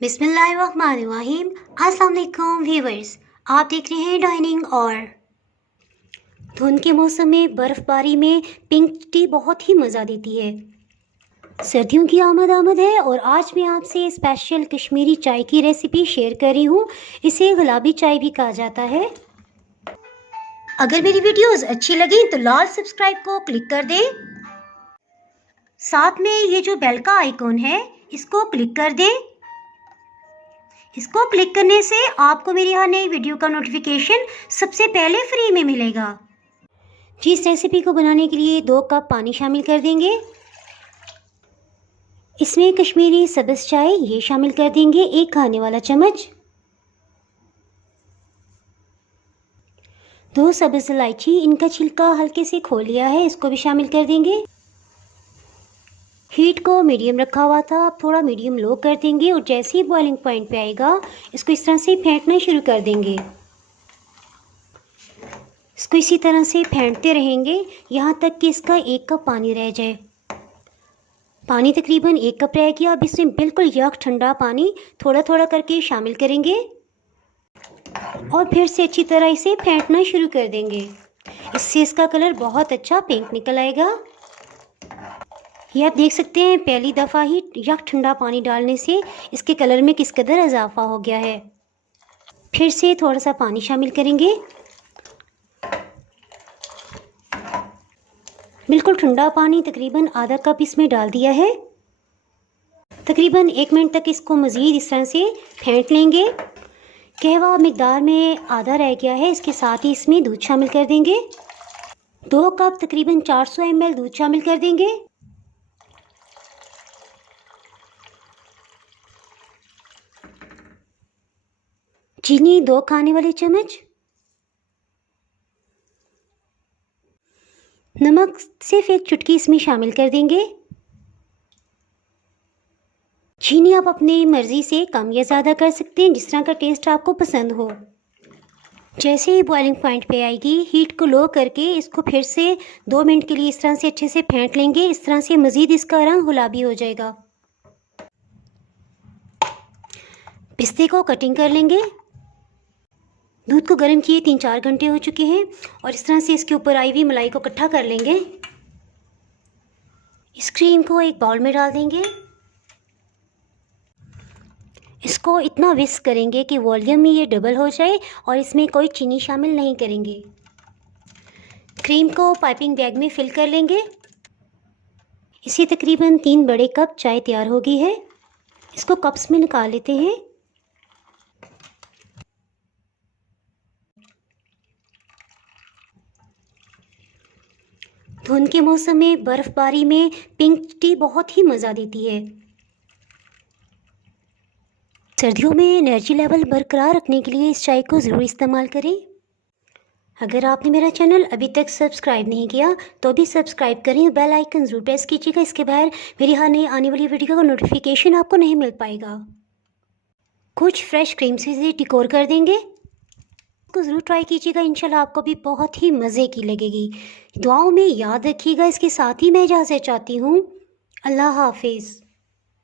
बिस्मिल्लाहिर्रहमानिर्रहीम। अस्सलाम वालेकुम व्यूवर्स, आप देख रहे हैं डाइनिंग। और धुंध के मौसम में बर्फ़बारी में पिंक टी बहुत ही मज़ा देती है। सर्दियों की आमद है और आज मैं आपसे स्पेशल कश्मीरी चाय की रेसिपी शेयर कर रही हूँ। इसे गुलाबी चाय भी कहा जाता है। अगर मेरी वीडियोस अच्छी लगी तो लाल सब्सक्राइब को क्लिक कर दें। साथ में ये जो बेल का आइकॉन है इसको क्लिक कर दें। इसको क्लिक करने से आपको मेरी हर नई वीडियो का नोटिफिकेशन सबसे पहले फ्री में मिलेगा। जी, इस रेसिपी को बनाने के लिए 2 कप पानी शामिल कर देंगे। इसमें कश्मीरी सब्ज़ चाय ये शामिल कर देंगे 1 खाने वाला चम्मच। 2 सब्ज़ इलायची, इनका छिलका हल्के से खोल लिया है, इसको भी शामिल कर देंगे। हीट को मीडियम रखा हुआ था, अब थोड़ा मीडियम लो कर देंगे और जैसे ही बॉइलिंग पॉइंट पे आएगा इसको इस तरह से फेंटना शुरू कर देंगे। इसको इसी तरह से फेंटते रहेंगे यहाँ तक कि इसका 1 कप पानी रह जाए। पानी तकरीबन 1 कप रह गया। अब इसमें बिल्कुल यक ठंडा पानी थोड़ा थोड़ा करके शामिल करेंगे और फिर से अच्छी तरह इसे फेंटना शुरू कर देंगे। इससे इसका कलर बहुत अच्छा पिंक निकल आएगा। ये आप देख सकते हैं पहली दफ़ा ही यक ठंडा पानी डालने से इसके कलर में किस कदर इजाफा हो गया है। फिर से थोड़ा सा पानी शामिल करेंगे। बिल्कुल ठंडा पानी तकरीबन आधा कप इसमें डाल दिया है। तकरीबन 1 मिनट तक इसको मज़ीद इस तरह से फेंट लेंगे। कहवा मिकदार में आधा रह गया है, इसके साथ ही इसमें दूध शामिल कर देंगे। 2 कप तकरीबन 400 ml दूध शामिल कर देंगे। चीनी 2 खाने वाले चम्मच। नमक सिर्फ 1 चुटकी इसमें शामिल कर देंगे। चीनी आप अपनी मर्ज़ी से कम या ज़्यादा कर सकते हैं, जिस तरह का टेस्ट आपको पसंद हो। जैसे ही बॉइलिंग पॉइंट पे आएगी हीट को लो करके इसको फिर से 2 मिनट के लिए इस तरह से अच्छे से फेंट लेंगे। इस तरह से मज़ीद इसका रंग गुलाबी हो जाएगा। पिस्ते को कटिंग कर लेंगे। दूध को गर्म किए 3-4 घंटे हो चुके हैं और इस तरह से इसके ऊपर आई हुई मलाई को इकट्ठा कर लेंगे। इस क्रीम को एक बाउल में डाल देंगे। इसको इतना विस्क करेंगे कि वॉल्यूम में ये डबल हो जाए और इसमें कोई चीनी शामिल नहीं करेंगे। क्रीम को पाइपिंग बैग में फिल कर लेंगे। इसी तकरीबन 3 बड़े कप चाय तैयार हो गई है। इसको कप्स में निकाल लेते हैं। धुंध के मौसम में बर्फ़बारी में पिंक टी बहुत ही मज़ा देती है। सर्दियों में एनर्जी लेवल बरकरार रखने के लिए इस चाय को ज़रूर इस्तेमाल करें। अगर आपने मेरा चैनल अभी तक सब्सक्राइब नहीं किया तो भी सब्सक्राइब करें, बेल आइकन ज़रूर प्रेस कीजिएगा। इसके बगैर मेरी हर नई आने वाली वीडियो का नोटिफिकेशन आपको नहीं मिल पाएगा। कुछ फ्रेश क्रीम से इसे डेकोर कर देंगे। को ज़रूर ट्राई कीजिएगा, इंशाल्लाह आपको भी बहुत ही मज़े की लगेगी। दुआओं में याद रखिएगा। इसके साथ ही मैं इजाज़त चाहती हूँ। अल्लाह हाफिज़।